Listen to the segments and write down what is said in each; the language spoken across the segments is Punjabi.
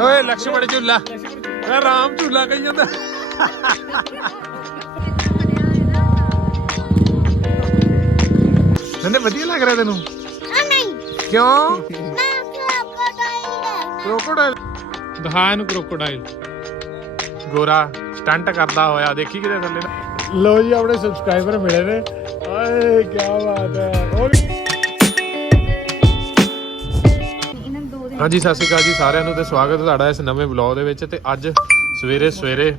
ਓਏ ਲక్ష్ਮਣ ਝੂਲਾ। ਓਏ ਰਾਮ ਝੂਲਾ ਕਹੀ ਜਾਂਦਾ। ਨੰਨੇ ਵਧੀਆ ਲੱਗ ਰਿਹਾ ਤੈਨੂੰ? ਨਹੀਂ। ਕਿਉਂ? ਕ੍ਰੋਕੋਡਾਈਲ ਦੇਖਣਾ ਕ੍ਰੋਕੋਡਾਈਲ ਗੋਰਾ ਸਟੰਟ ਕਰਦਾ ਹੋਇਆ। ਦੇਖੀ ਕਿਤੇ ਥੱਲੇ ਲੋ ਜੀ ਆਪਣੇ ਸਬਸਕ੍ਰਾਈਬਰ ਮਿਲੇ ਨੇ। ਆਏ ਕੀ ਬਾਤ ਹੈ। ਹਾਂਜੀ ਸਤਿ ਸ਼੍ਰੀ ਅਕਾਲ ਜੀ ਸਾਰਿਆਂ ਨੂੰ ਤੇ ਸਵਾਗਤ ਹੈ ਤੁਹਾਡਾ ਇਸ ਨਵੇਂ ਵਲੌਗ ਦੇ ਵਿੱਚ ਤੇ ਅੱਜ ਸਵੇਰੇ ਸਵੇਰੇ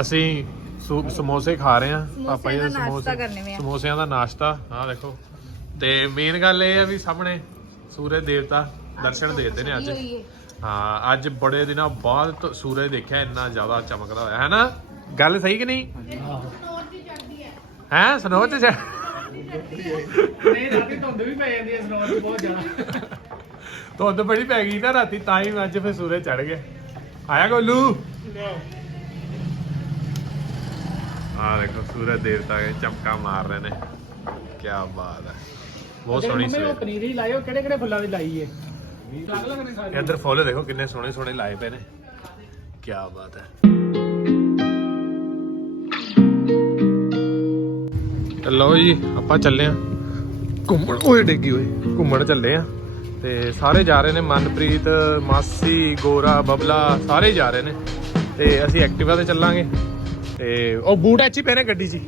ਅਸੀਂ ਸੁ- ਸਮੋਸੇ ਖਾ ਰਹੇ ਹਾਂ। ਪਾਪਾ ਜੀ ਦੇ ਸਮੋਸੇ ਸਮੋਸਿਆਂ ਦਾ ਨਾਸ਼ਤਾ ਆਹ ਦੇਖੋ। ਤੇ ਮੇਨ ਗੱਲ ਇਹ ਹੈ ਵੀ ਸਾਹਮਣੇ ਸੂਰਜ ਦੇਵਤਾ ਦਰਸ਼ਨ ਦੇਤੇ ਨੇ ਅੱਜ। ਹਾਂ ਅੱਜ ਬੜੇ ਦਿਨਾਂ ਬਾਅਦ ਤੋਂ ਸੂਰਜ ਦੇਖਿਆ ਇੰਨਾ ਜ਼ਿਆਦਾ ਚਮਕਦਾ ਹੋਇਆ ਹੈ ਨਾ? ਗੱਲ ਸਹੀ ਕਿ ਨਹੀਂ? ਹੈ। ਸਨੋ ਚ ਨਹੀਂ ਰਾਤੀ ਧੁੰਦ ਵੀ ਪੈ ਜਾਂਦੀ ਹੈ ਸਨੋਰ ਚ ਬਹੁਤ ਜ਼ਿਆਦਾ। ਧੁੰਦ ਬੜੀ ਪੈ ਗਈ ਨਾ ਰਾਤੀ ਤਾਂ ਹੀ ਅੱਜ ਫਿਰ ਸੂਰਜ ਚੜ ਗਿਆ। ਆਇਆ ਗੋਲੂ? ਆ ਦੇਖੋ ਸੂਰਜ ਦੇਵਤਾ ਕੇ ਚਮਕਾ ਮਾਰ ਰਹੇ ਨੇ। ਕੀ ਬਾਤ ਹੈ। ਬਹੁਤ ਸੋਹਣੀ ਸਵੇਰ ਪਨੀਰੀ ਲਾਇਓ ਕਿਹੜੇ ਕਿਹੜੇ ਫੁੱਲਾਂ ਦੀ ਲਾਈ ਏ? ਲੱਗ ਲੱਗ ਨਹੀਂ ਸਾਰੇ। ਇੱਧਰ ਫੁੱਲ ਦੇਖੋ ਕਿੰਨੇ ਸੋਹਣੇ ਸੋਹਣੇ ਲਾਏ ਪਏ ਨੇ। ਕੀ ਬਾਤ ਹੈ। ਲਓ ਜੀ ਆਪਾਂ ਚੱਲੇ ਆ। ਘੁੰਮਣ। ਓਏ ਡਿੱਗੀ ਓਏ ਘੁੰਮਣ ਚੱਲੇ ਆ। ਤੇ ਸਾਰੇ ਜਾ ਰਹੇ ਨੇ, ਮਨਪ੍ਰੀਤ, ਮਾਸੀ, ਗੋਰਾ, ਬਬਲਾ, ਸਾਰੇ ਜਾ ਰਹੇ ਨੇ। ਤੇ ਅਸੀਂ ਐਕਟਿਵਾ ਤੇ ਚੱਲਾਂਗੇ। ਤੇ ਉਹ ਬੂਟ ਐਚੀ ਪਏ ਨੇ ਗੱਡੀ 'ਚ ਹੀ।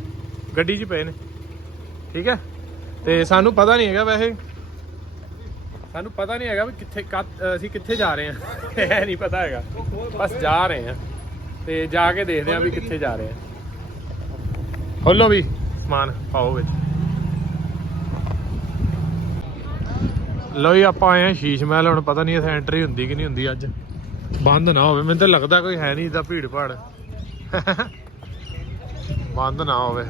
ਗੱਡੀ 'ਚ ਪਏ ਨੇ। ਠੀਕ ਹੈ? ਤੇ ਸਾਨੂੰ ਪਤਾ ਨਹੀਂ ਹੈਗਾ ਵੈਸੇ। ਸਾਨੂੰ ਪਤਾ ਨਹੀਂ ਹੈਗਾ ਵੀ ਕਿੱਥੇ ਕਦ- ਅਸੀਂ ਕਿੱਥੇ ਜਾ ਰਹੇ ਹਾਂ। ਇਹ ਨਹੀਂ ਪਤਾ ਹੈਗਾ। ਬਸ ਜਾ ਰਹੇ ਹਾਂ। ਤੇ ਜਾ ਕੇ ਦੇਖਦੇ ਹਾਂ ਵੀ ਕਿੱਥੇ ਜਾ ਰਹੇ ਹਾਂ। ਖੋਲੋ ਵੀ ਸਮਾਨ, ਪਾਓ ਵਿੱਚ। ਲਓ ਜੀ, ਆਪਾਂ ਆਏ ਹਾਂ ਸ਼ੀਸ਼ ਮਹਿਲ, ਹੁਣ ਪਤਾ ਨਹੀਂ ਇੱਥੇ ਐਂਟਰੀ ਹੁੰਦੀ ਕਿ ਨਹੀਂ ਹੁੰਦੀ ਅੱਜ। ਬੰਦ ਨਾ ਹੋਵੇ, ਮੈਨੂੰ ਤਾਂ ਲੱਗਦਾ ਕੋਈ ਹੈ ਨਹੀਂ ਇਦਾਂ ਭੀੜ ਭਾੜ ਬੰਦ ਨਾ ਹੋਵੇ।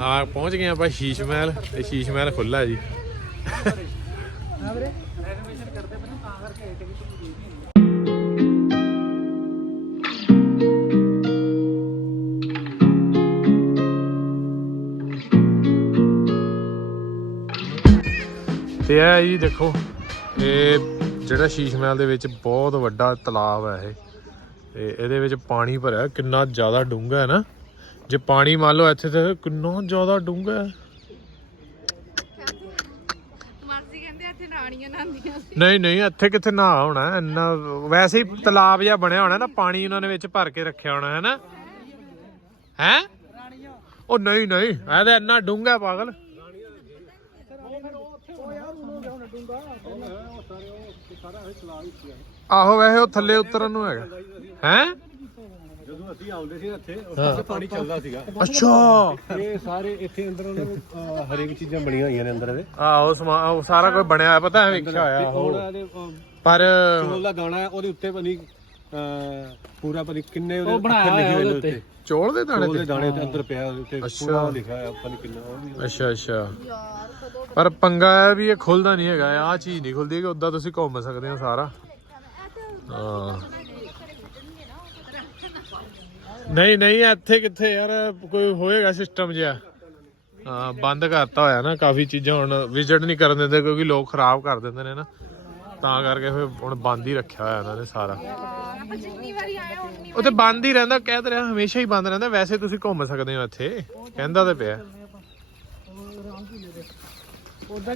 ਆ ਪਹੁੰਚ ਗਏ ਆਪਾਂ ਸ਼ੀਸ਼ ਮਹਿਲ ਤੇ ਸ਼ੀਸ਼ ਮਹਿਲ ਖੁੱਲਾ ਜੀ। ਤੇ ਇਹ ਜੀ ਦੇਖੋ ਇਹ ਜਿਹੜਾ ਸ਼ੀਸ਼ ਮਹਿਲ ਦੇ ਵਿੱਚ ਬਹੁਤ ਵੱਡਾ ਤਲਾਬ ਹੈ ਇਹ। ਤੇ ਇਹਦੇ ਵਿੱਚ ਪਾਣੀ ਭਰਿਆ ਕਿੰਨਾ ਜ਼ਿਆਦਾ ਡੂੰਘਾ ਹੈ ਨਾ। ਜੇ ਪਾਣੀ ਮੰਨ ਲਓ ਇੱਥੇ ਤੇ ਕਿੰਨਾ ਜ਼ਿਆਦਾ ਡੂੰਘਾ ਹੈ। ਨਹੀਂ ਨਹੀਂ ਇੱਥੇ ਕਿੱਥੇ ਨਹਾ ਹੋਣਾ ਇੰਨਾ ਵੈਸੇ ਹੀ ਤਲਾਬ ਜਿਹਾ ਬਣਿਆ ਹੋਣਾ ਨਾ ਪਾਣੀ ਉਹਨਾਂ ਨੇ ਵਿੱਚ ਭਰ ਕੇ ਰੱਖਿਆ ਹੋਣਾ ਹੈ ਨਾ। ਹੈ? ਉਹ ਨਹੀਂ ਨਹੀਂ ਇਹ ਤਾਂ ਇੰਨਾ ਡੂੰਘਾ ਪਾਗਲ। ਆਹੋ ਵੈਸੇ ਉਹ ਥੱਲੇ ਉਤਰਨ ਨੂੰ ਹੈਗਾ। ਹੈ? ਜਦੋਂ ਅਸੀਂ ਆਉਂਦੇ ਸੀ ਇੱਥੇ ਉੱਥੇ ਪਾਣੀ ਚੱਲਦਾ ਸੀਗਾ। ਅੱਛਾ। ਇਹ ਸਾਰੇ ਇੱਥੇ ਅੰਦਰ ਉਹਨਾਂ ਅਹ, ਹਰੇਕ ਚੀਜ਼ਾਂ ਬਣੀਆਂ ਹੋਈਆਂ ਨੇ ਅੰਦਰ ਇਹਦੇ ਆਹੋ ਸਮਾ ਉਹ ਸਾਰਾ ਕੁਝ ਬਣਿਆ ਹੋਇਆ ਪਤਾ ਹੈ ਵੇਖਿਆ ਹੋਇਆ ਉਹ। ਪਰ ਚੋਲ ਦਾ ਗਾਣਾ ਹੈ ਉਹਦੇ ਉੱਤੇ ਪਨੀ ਪੂਰਾ ਪਨੀ ਕਿੰਨੇ ਉਹਦੇ ਉਹ ਬਣਾਇਆ ਹੋਇਆ ਉਹਦੇ ਚੋਲ ਦੇ ਦਾਣੇ ਦੇ ਤੇ? ਦਾਣੇ ਤੇ ਅੰਦਰ ਪਿਆ ਉਹਦੇ ਉੱਤੇ। ਪੂਰਾ ਲਿਖਿਆ ਹੋਇਆ ਪਨੀ ਕਿੰਨਾ ਉਹ ਵੀ। ਅੱਛਾ ਅੱਛਾ। ਪਰ ਪੰਗਾ ਇਹ ਵੀ ਇਹ ਖੁੱਲਦਾ ਨਹੀਂ ਹੈਗਾ ਆ ਚੀਜ਼ ਨਹੀਂ ਖੁੱਲਦੀ ਕਿ ਉਦਾਂ ਤੁਸੀਂ ਘੁੰਮ ਸਕਦੇ ਹੋ ਸਾਰਾ। ਹਾਂ। ਨਹੀਂ ਨਹੀਂ ਇੱਥੇ ਕਿੱਥੇ ਯਾਰ ਕੋਈ ਹੋਏਗਾ ਸਿਸਟਮ ਜਿਹਾ। ਹਾਂ ਬੰਦ ਕਰਤਾ ਹੋਇਆ ਨਾ ਕਾਫੀ ਚੀਜ਼ਾਂ ਹੁਣ ਵਿਜ਼ਿਟ ਨਹੀਂ ਕਰਨ ਦਿੰਦੇ ਕਿਉਂਕਿ ਲੋਕ ਖਰਾਬ ਕਰ ਦਿੰਦੇ ਨੇ ਨਾ। ਤਾਂ ਕਰਕੇ ਫਿਰ ਹੁਣ ਬੰਦ ਹੀ ਰੱਖਿਆ ਹੋਇਆ ਇਹਨਾਂ ਨੇ ਸਾਰਾ। ਆਪਾਂ ਜਿੰਨੀ ਵਾਰੀ ਆਏ ਉਨੀ ਉਹ ਤੇ ਬੰਦ ਹੀ ਰਹਿੰਦਾ ਕਹਿ ਤੇ ਰਿਹਾ ਹਮੇਸ਼ਾ ਹੀ ਬੰਦ ਰਹਿੰਦਾ। ਵੈਸੇ ਤੁਸੀਂ ਘੁੰਮ ਸਕਦੇ ਹੋ ਇੱਥੇ ਕਹਿੰਦਾ ਤੇ ਪਿਆ। ਉਦਾਂ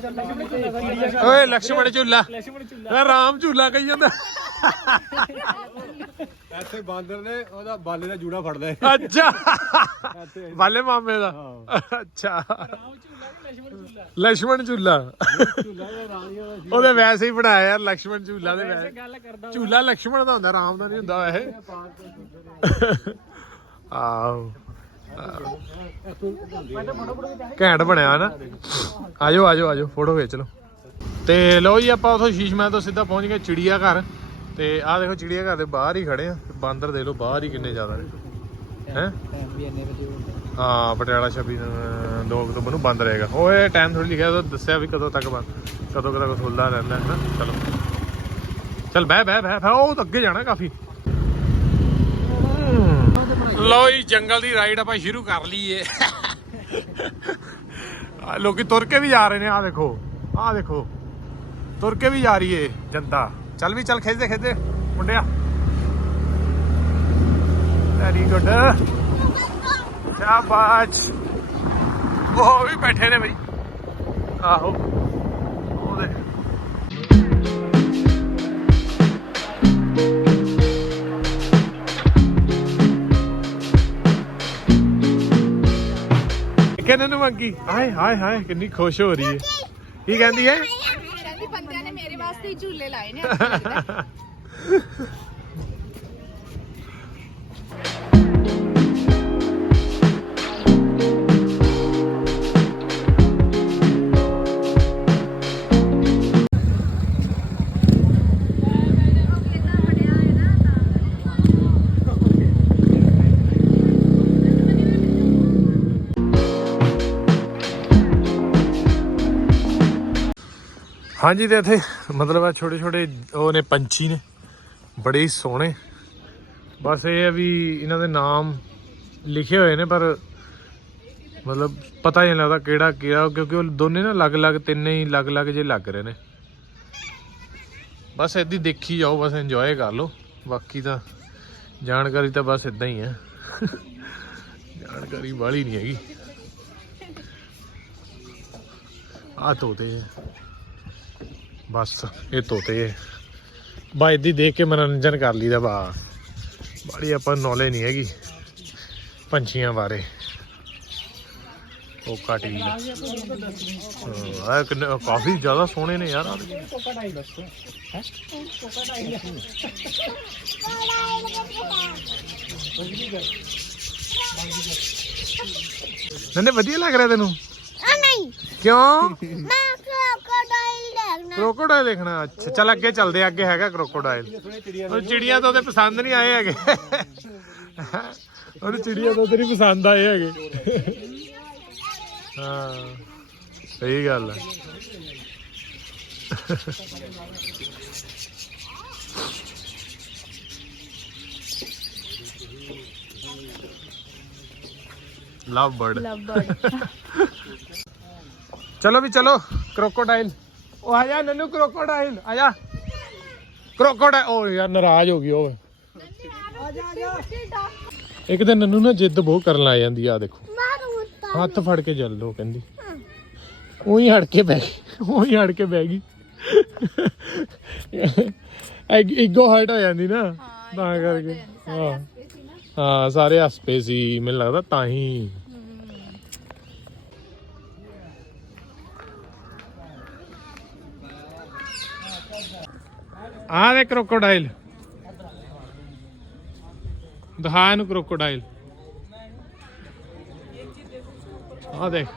ਓਏ ਲక్ష్ਮਣ ਝੂਲਾ। ਲక్ష్ਮਣ ਰਾਮ ਝੂਲਾ ਕਹੀ ਜਾਂਦਾ। ਇੱਥੇ ਬਾਂਦਰ ਨੇ ਉਹਦਾ ਬਾਲੇ ਦਾ ਜੂੜਾ ਫੜਦਾ ਹੈ। ਅੱਛਾ। ਬਾਲੇ ਮਾਮੇ ਦਾ। ਅੱਛਾ। ਲక్ష్మణ ਝੂਲਾ ਉਹਦੇ ਵੈਸੇ ਹੀ ਬਣਾਇਆ ਯਾਰ ਲక్ష్మణ ਝੂਲਾ ਦੇ ਵੈਸੇ ਝੂਲਾ ਲక్ష్మణ ਦਾ ਹੁੰਦਾ ਰਾਮ ਦਾ ਨਹੀਂ ਹੁੰਦਾ ਵੈਸੇ। ਆਓ ਘੈਂਟ ਬਣਿਆ ਨਾ। ਆਜੋ ਆਜੋ ਆਜੋ ਫੋਟੋ ਖਿੱਚ ਲਓ। ਤੇ ਲਓ ਜੀ ਆਪਾਂ ਉਥੋਂ ਸ਼ੀਸ਼ ਮਹਿਲ ਤੋਂ ਸਿੱਧਾ ਪਹੁੰਚ ਗਏ ਚਿੜੀਆ ਘਰ ਤੇ ਆਹ ਦੇਖੋ ਚਿੜੀਆ ਘਰ ਦੇ ਬਾਹਰ ਹੀ ਖੜੇ ਆ। ਤੇ ਬਾਂਦਰ ਦੇਖ ਲਓ ਬਾਹਰ ਹੀ ਕਿੰਨੇ ਜ਼ਿਆਦਾ ਨੇ। ਹੈ? ਹਾਂ ਪਟਿਆਲਾ 26 ਨੂੰ 2 ਅਕਤੂਬਰ ਨੂੰ ਬੰਦ ਰਹੇਗਾ। ਓਏ ਟਾਈਮ ਥੋੜੀ ਲਿਖਿਆ ਉਹ ਦੱਸਿਆ ਵੀ ਕਦੋਂ ਤੱਕ ਬੰਦ ਕਦੋਂ ਕਦੋਂ ਖੁੱਲਦਾ ਰਹਿੰਦਾ ਹੈ ਨਾ। ਚਲੋ। ਚਲ ਬਹਿ ਬਹਿ ਬਹਿ ਬਹਿ, ਉਹ ਤਾਂ ਅੱਗੇ ਜਾਣਾ ਕਾਫੀ। ਲੋ ਜੀ, ਜੰਗਲ ਦੀ ਰਾਈਡ ਆਪਾਂ ਸ਼ੁਰੂ ਕਰ ਲਈਏ। ਲੋਕੀ ਤੁਰ ਕੇ ਵੀ ਜਾ ਰਹੇ ਨੇ ਆ ਦੇਖੋ ਆ ਦੇਖੋ। ਤੁਰ ਕੇ ਵੀ ਜਾ ਰਹੀ ਏ ਜਨਤਾ। ਚੱਲ ਵੀ, ਚੱਲ ਖੇਜਦੇ ਖੇਜਦੇ ਮੁੰਡਿਆ। ਵੈਰੀ ਗੁੱਡ ਸ਼ਾਬਾਸ਼। ਉਹ ਵੀ ਬੈਠੇ ਨੇ ਬਈ। ਆਹੋ। ਉਹਦੇ ਕਿਹਨੇ ਨੂੰ ਮੰਗੀ? ਹਾਏ ਹਾਏ ਹਾਏ ਕਿੰਨੀ ਖੁਸ਼ ਹੋ ਰਹੀ ਹੈ। ਕੀ ਕਹਿੰਦੀ ਹੈ? ਕਹਿੰਦੀ ਬੰਦਿਆਂ ਨੇ ਮੇਰੇ ਵਾਸਤੇ ਹੀ ਝੂਲੇ ਲਾਏ ਨੇ ਲੱਗਦੇ। ਹਾਂਜੀ ਤੇ ਇੱਥੇ ਮਤਲਬ ਆ ਛੋਟੇ ਛੋਟੇ ਉਹ ਨੇ ਪੰਛੀ ਨੇ, ਬੜੇ ਸੋਹਣੇ। ਬਸ ਇਹ ਹੈ ਵੀ ਇਹਨਾਂ ਦੇ ਨਾਮ ਲਿਖੇ ਹੋਏ ਨੇ, ਪਰ ਮਤਲਬ ਪਤਾ ਹੀ ਨਹੀਂ ਲੱਗਦਾ ਕਿਹੜਾ ਕਿਹੜਾ, ਕਿਉਂਕਿ ਉਹ ਦੋਨੇ ਨਾ ਅਲੱਗ-ਅਲੱਗ, ਤਿੰਨੇ ਹੀ ਅਲੱਗ-ਅਲੱਗ ਜੇ ਲੱਗ ਰਹੇ ਨੇ। ਬਸ ਏਦੀ ਦੇਖੀ ਜਾਓ, ਬਸ ਇੰਜੋਏ ਕਰ ਲਓ। ਬਾਕੀ ਤਾਂ ਜਾਣਕਾਰੀ ਤਾਂ ਬਸ ਇਦਾਂ ਹੀ ਹੈ। ਜਾਣਕਾਰੀ ਵਾਲੀ ਨਹੀਂ ਹੈਗੀ। ਆ ਤੋਤੇ ਬਸ ਇਹ ਤੋਤੇ ਬਾ ਏਦੀ ਦੇਖ ਕੇ ਮਨੋਰੰਜਨ ਕਰ ਲਈਦਾ ਬਾ। ਬੜੀ ਆਪਾਂ ਨੌਲੇਜ ਨਹੀਂ ਹੈਗੀ। ਪੰਛੀਆਂ ਬਾਰੇ। ਉਹ ਕਾਟੀ ਹਾਂ ਆਹ ਕਿੰਨੇ ਕਾਫੀ ਜ਼ਿਆਦਾ ਸੋਹਣੇ ਨੇ ਯਾਰ। ਨੰਨੇ ਵਧੀਆ ਲੱਗ ਰਿਹਾ ਤੈਨੂੰ? ਆ ਨਹੀਂ। ਕਿਉਂ? ਮੈਂ ਕ੍ਰੋਕੋਡਾਈਲ ਦੇਖਣਾ। ਅੱਛਾ ਚੱਲ ਅੱਗੇ ਚੱਲਦੇ ਆ, ਅੱਗੇ ਹੈਗਾ ਕ੍ਰੋਕੋਡਾਈਲ ਉਹ ਚਿੜੀਆਂ ਤਾਂ ਉਹਦੇ ਪਸੰਦ ਨਹੀਂ ਆਏ ਹੈਗੇ। ਉਹਨੂੰ ਚਿੜੀਆਂ ਤਾਂ ਨਹੀਂ ਪਸੰਦ ਆਏ ਹੈਗੇ। ਹਾਂ ਸਹੀ ਗੱਲ ਹੈ ਲਵ ਬਰਡ ਚਲੋ ਵੀ ਚਲੋ ਕ੍ਰੋਕੋਡਾਈਲ ਉਹ ਆ ਜਾ ਨਨੂ ਕ੍ਰੋਕੋਡਾਈਲ, ਆ ਜਾ। ਕ੍ਰੋਕੋਡਾਈਲ ਉਹ ਯਾਰ ਨਾਰਾਜ਼ ਹੋ ਗਈ ਉਹ ਇੱਕ ਦਿਨ ਨਨੂ ਨਾ ਜਿੱਦ ਬਹੁਤ ਕਰਨ ਲੱਗ ਜਾਂਦੀ ਆ ਦੇਖੋ। ਹੱਥ ਫੜ ਕੇ ਚੱਲ ਲੋ ਕਹਿੰਦੀ। ਉਹੀ ਹੜ ਕੇ ਬਹਿ ਗਈ, ਉਹੀ ਹੜ ਕੇ ਬਹਿ ਗਈ। ਇਗੋ ਹਰਟ ਹੋ ਜਾਂਦੀ ਨਾ, ਤਾਂ ਕਰਕੇ। ਹਾਂ। ਹਾਂ, ਸਾਰੇ ਹੱਸ ਪਏ ਸੀ, ਮੈਨੂੰ ਲੱਗਦਾ ਤਾਂ ਹੀ। ਆ ਦੇ ਕ੍ਰੋਕੋਡਾਈਲ ਦਿਖਾ ਇਹਨੂੰ ਕ੍ਰੋਕੋਡਾਈਲ ਆ ਦੇਖ।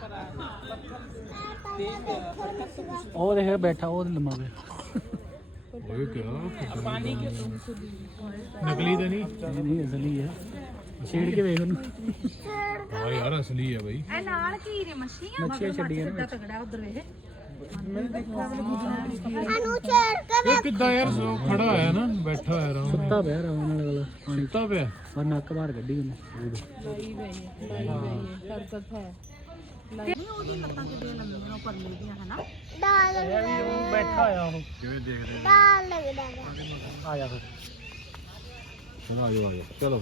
ਉਹ ਦੇਖ ਬੈਠਾ ਉਹ ਲੰਮਾ ਵੇ ਓਏ ਕਿਆ ਨਕਲੀ ਤਾਂ ਨਹੀਂ। ਨਹੀਂ ਅਸਲੀ ਹੈ ਛੇੜ ਕੇ ਵੇਖ ਉਹਨੂੰ। ਹਾਂ ਯਾਰ ਅਸਲੀ ਹੈ ਬਾਈ। ਇਹ ਨਾਲ ਕੀ ਨੇ ਮੱਛੀਆਂ ਮੱਛੀਆਂ ਛੱਡੀਆਂ ਤਗੜਾ ਉਧਰ ਵੇਖ। ਅਨੂ ਛੇੜ ਕੇ ਇਹ ਕਿੱਦਾਂ ਯਾਰ? ਸੋ ਖੜਾ ਹੋਇਆ ਨਾ ਬੈਠਾ ਹੋਇਆ ਨਾਲ। ਸੁੱਤਾ ਪਿਆ ਰਹਾ ਉਹਨਾਂ ਵਾਲਾ ਸੁੱਤਾ ਪਿਆ? ਪਰ ਨੱਕ ਬਾਹਰ ਕੱਢੀ ਉਹਨੇ। ਡਾਲ ਲੱਗਦਾ ਬੈਠਾ ਹੋਇਆ ਉਹ ਕਿਵੇਂ ਦੇਖ ਰਹੇ ਡਾਲ ਲੱਗਦਾ। ਆ ਜਾ ਫਿਰ। ਚਲੋ ਆਜੋ ਆਜੋ। ਚਲੋ।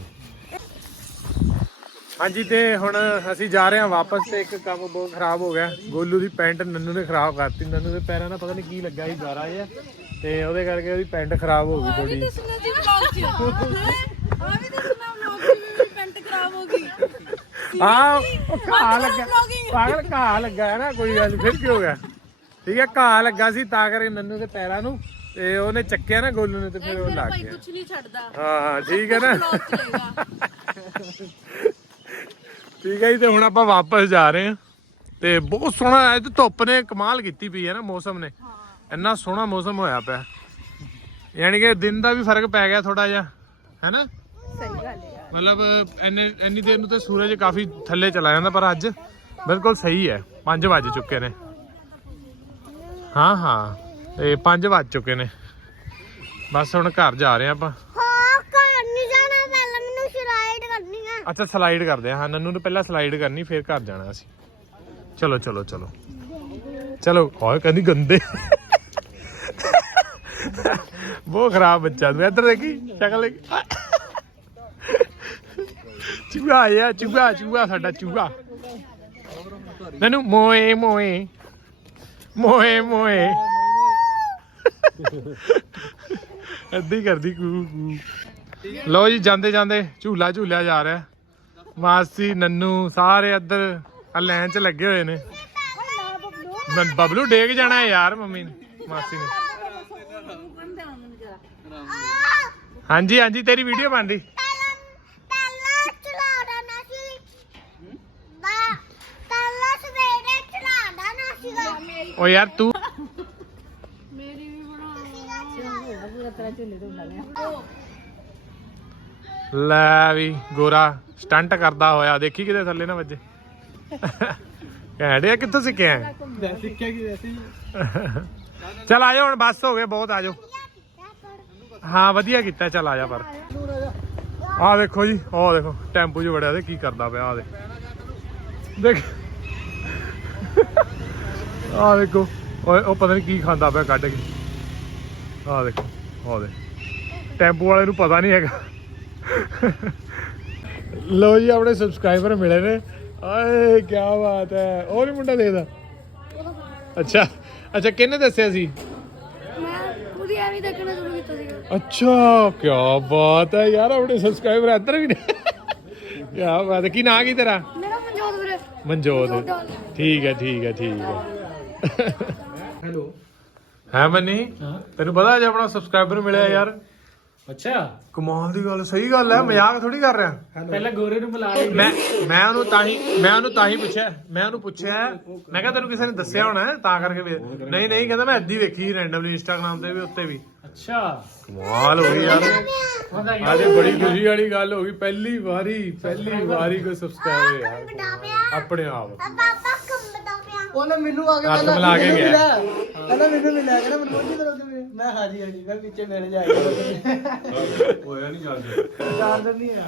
ਹਾਂਜੀ ਤੇ ਹੁਣ ਅਸੀਂ ਜਾ ਰਹੇ ਹਾਂ ਵਾਪਸ ਤੇ ਇੱਕ ਕੰਮ ਬਹੁਤ ਖਰਾਬ ਹੋ ਗਿਆ। ਗੋਲੂ ਦੀ ਪੈਂਟ ਨੰਨੂ ਨੇ ਖਰਾਬ ਕਰਤੀ। ਨੰਨੂ ਦੇ ਪੈਰਾਂ ਨਾਲ ਪਤਾ ਨਹੀਂ ਕੀ ਲੱਗਾ ਸੀ ਗਾਰਾ ਜਿਹਾ। ਤੇ ਉਹਦੇ ਕਰਕੇ ਉਹਦੀ ਪੈਂਟ ਖਰਾਬ ਹੋ ਗਈ ਥੋੜੀ ਹੋ? ਉਹ ਲੱਗਾ। ਪਾਗਲ ਘਾਹ ਲੱਗਾ ਹੈ ਨਾ ਕੋਈ ਗੱਲ ਫਿਰ ਕੀ ਹੋ ਗਿਆ? ਠੀਕ ਹੈ ਘਾਹ ਲੱਗਾ ਸੀ ਤਾਂ ਕਰਕੇ ਨੰਨੂ ਦੇ ਪੈਰਾਂ ਨੂੰ ਤੇ ਉਹਨੇ ਚੱਕਿਆ ਨਾ ਗੋਲੂ ਨੇ ਤੇ ਫਿਰ ਉਹ ਲੱਗ ਗਿਆ। ਕੁਝ ਨਹੀਂ ਛੱਡਦਾ। ਹਾਂ ਠੀਕ ਹੈ ਨਾ। ਠੀਕ ਹੈ ਜੀ ਤੇ ਹੁਣ ਆਪਾਂ ਵਾਪਸ ਜਾ ਰਹੇ ਹਾਂ। ਤੇ ਬਹੁਤ ਸੋਹਣਾ ਅੱਜ ਧੁੱਪ ਨੇ ਕਮਾਲ ਕੀਤੀ ਪਈ ਹੈ ਨਾ ਮੌਸਮ ਨੇ। ਇੰਨਾ ਸੋਹਣਾ ਮੌਸਮ ਹੋਇਆ ਪਿਆ। ਯਾਨੀ ਕਿ ਦਿਨ ਦਾ ਵੀ ਫ਼ਰਕ ਪੈ ਗਿਆ ਥੋੜਾ ਜਿਹਾ ਹੈਨਾ ਸਹੀ ਗੱਲ ਹੈ ਮਤਲਬ ਇੰਨੇ ਇੰਨੀ ਦੇਰ ਨੂੰ ਤੇ ਸੂਰਜ ਕਾਫੀ ਥੱਲੇ ਚਲਾ ਜਾਂਦਾ ਪਰ ਅੱਜ ਬਿਲਕੁਲ ਸਹੀ ਹੈ। 5 ਵੱਜ ਚੁੱਕੇ ਨੇ। ਹਾਂ ਹਾਂ ਇਹ 5 ਵੱਜ ਚੁੱਕੇ ਨੇ। ਬਸ ਹੁਣ ਘਰ ਜਾ ਰਹੇ ਆਪਾਂ ਹਾਂ ਘਰ ਨਹੀਂ ਜਾਣਾ ਪਹਿਲਾਂ ਮੈਨੂੰ ਸ਼ਰਾਈਡ ਕਰਨੀ ਆ ਅੱਛਾ ਸਲਾਈਡ ਕਰਦੇ ਆ ਹਾਂ, ਨੰਨੂ ਨੇ ਪਹਿਲਾਂ ਸਲਾਈਡ ਕਰਨੀ, ਫਿਰ ਘਰ ਜਾਣਾ ਅਸੀਂ। ਚਲੋ ਚਲੋ ਚਲੋ। ਚਲੋ, ਓਏ, ਕਹਿੰਦੀ ਗੰਦੇ। ਬਹੁਤ ਖਰਾਬ ਬੱਚਾ ਤੂੰ। ਇੱਧਰ ਦੇਖੀ, ਸ਼ਕਲ ਦੇਖੀ। ਚੂਹਾ ਆਇਆ, ਚੂਹਾ ਚੂਹਾ, ਸਾਡਾ ਚੂਹਾ। ਮੈਨੂੰ ਮੋਏ ਮੋਏ। ਮੋਏ ਮੋਏ। ਅੱਧੀ ਕਰਦੀ, ਕੂ ਕੂ। ਲਓ ਜੀ ਜਾਂਦੇ ਜਾਂਦੇ ਝੂਲਾ ਝੂਲਿਆ ਜਾ ਰਿਹਾ। ਮਾਸੀ, ਨੰਨੂ, ਸਾਰੇ ਇੱਧਰ ਆ ਲਾਈਨ 'ਚ ਲੱਗੇ ਹੋਏ ਨੇ। ਮੈਂ ਬਬਲੂ ਡੇਗ ਜਾਣਾ ਹੈ ਯਾਰ ਮੰਮੀ ਨੇ, ਮਾਸੀ ਨੇ। ਹਾਂਜੀ ਹਾਂਜੀ, ਤੇਰੀ ਵੀਡੀਓ ਬਣ ਰਹੀ। ਓ ਯਾਰ ਤੂੰ ਮੇਰੀ ਵੀ ਬਣਾ ਲੈ ਵੀ ਗੋਰਾ ਸਟੰਟ ਕਰਦਾ ਹੋਇਆ। ਦੇਖੀ ਕਿਤੇ ਥੱਲੇ ਨਾ ਵੱਜੇ। ਕਹਿੰਦੇ ਕਿੱਥੋਂ ਸਿੱਖਿਆ ਹੈ? ਸਿੱਖਿਆ ਕੀ ਵੈਸੇ ਚੱਲ ਆ ਜਾਓ ਹੁਣ ਬੱਸ ਹੋ ਗਏ ਬਹੁਤ ਆ ਜਾਓ। ਹਾਂ ਵਧੀਆ ਕੀਤਾ ਚੱਲ ਆ ਜਾ ਪਰ। ਆ ਦੇਖੋ ਜੀ ਆਹ ਦੇਖੋ ਟੈਂਪੂ 'ਚ ਵੜਿਆ ਤੇ ਕੀ ਕਰਦਾ ਪਿਆ ਆ ਦੇ ਦੇਖ। ਆ ਦੇਖੋ ਓਏ ਉਹ ਪਤਾ ਨਹੀਂ ਕੀ ਖਾਂਦਾ ਪਿਆ ਕੱਢ ਕੇ। ਆ ਦੇਖੋ ਆ ਦੇ ਟੈਂਪੂ ਵਾਲੇ ਨੂੰ ਪਤਾ ਨਹੀਂ ਹੈਗਾ। ਲੋ ਜੀ ਆਪਣੇ ਸਬਸਕ੍ਰਾਈਬਰ ਮਿਲੇ ਨੇ। ਆਏ ਕੀ ਬਾਤ ਹੈ। ਉਹ ਨਹੀਂ ਮੁੰਡਾ ਦੇਖਦਾ? ਅੱਛਾ ਅੱਛਾ ਕਿਹਨੇ ਦੱਸਿਆ ਸੀ? ਮੈਂ ਪੂਰੀ ਐਵੇਂ ਦੇਖਣਾ ਸ਼ੁਰੂ ਕੀਤਾ ਸੀਗਾ। ਅੱਛਾ ਕੀ ਬਾਤ ਹੈ ਯਾਰ ਆਪਣੇ ਸਬਸਕ੍ਰਾਈਬਰ ਇੱਧਰ ਵੀ ਨੇ। ਕੀ ਬਾਤ ਹੈ। ਕੀ ਨਾਂ ਕੀ ਤੇਰਾ? ਮੇਰਾ ਮਨਜੋਤ ਵੀਰੇ। ਮਨਜੋਤ। ਠੀਕ ਹੈ ਠੀਕ ਹੈ ਠੀਕ ਹੈ। ਹੈਲੋ। ਹੈ ਮੰਨੀ? ਤੈਨੂੰ ਪਤਾ ਅੱਜ ਆਪਣਾ ਸਬਸਕ੍ਰਾਈਬਰ ਮਿਲਿਆ ਯਾਰ। ਅੱਛਾ। ਕਮਾਲ ਦੀ ਗੱਲ ਸਹੀ ਗੱਲ ਹੈ ਮਜ਼ਾਕ ਥੋੜੀ ਕਰ ਰਿਹਾ। ਪਹਿਲਾਂ ਗੋਰੇ ਨੂੰ ਬੁਲਾ ਲਈ। ਮੈਂ ਮੈਂ ਉਹਨੂੰ ਤਾਂ ਹੀ ਮੈਂ ਉਹਨੂੰ ਤਾਂ ਹੀ ਪੁੱਛਿਆ ਮੈਂ ਉਹਨੂੰ ਪੁੱਛਿਆ ਮੈਂ ਕਿਹਾ ਤੈਨੂੰ ਕਿਸੇ ਨੇ ਦੱਸਿਆ ਹੋਣਾ ਹੈ, ਤਾਂ ਕਰਕੇ ਵੀ ਨਹੀਂ ਨਹੀਂ ਕਹਿੰਦਾ ਮੈਂ ਏਦੀ ਵੇਖੀ ਰੈਂਡਮਲੀ ਇੰਸਟਾਗ੍ਰam ਤੇ ਵੀ ਉੱਤੇ ਵੀ। ਅੱਛਾ। ਕਮਾਲ ਹੋ ਗਈ ਯਾਰ। ਹੁੰਦਾ ਅੱਜ ਬੜੀ ਖੁਸ਼ੀ ਵਾਲੀ ਗੱਲ ਹੋ ਗਈ ਪਹਿਲੀ ਵਾਰੀ ਪਹਿਲੀ ਵਾਰੀ ਕੋਈ ਕੰਬਦਾ ਪਿਆ ਆਪਣੇ ਆਪ ਉਹਨੇ ਮੈਨੂੰ ਆ ਕੇ ਹੱਥ ਮਿਲਾ ਕੇ ਗਿਆ। ਕਹਿੰਦਾ ਮੈਨੂੰ ਮਿਲਿਆ। ਕਹਿੰਦਾ ਮੈਨੂੰ ਪਹੁੰਚੀ ਤਰ੍ਹਾਂ ਤੇ ਮੈਂ ਹਾਜੀ ਹਾਜੀ ਮੈਂ ਪਿੱਛੇ ਮਿਲ ਜਾਏਗਾ ਹੋਇਆ ਨਹੀਂ ਜਾਂਦੇ ਚਾਰ ਦਿਨ ਨਹੀਂ ਆ।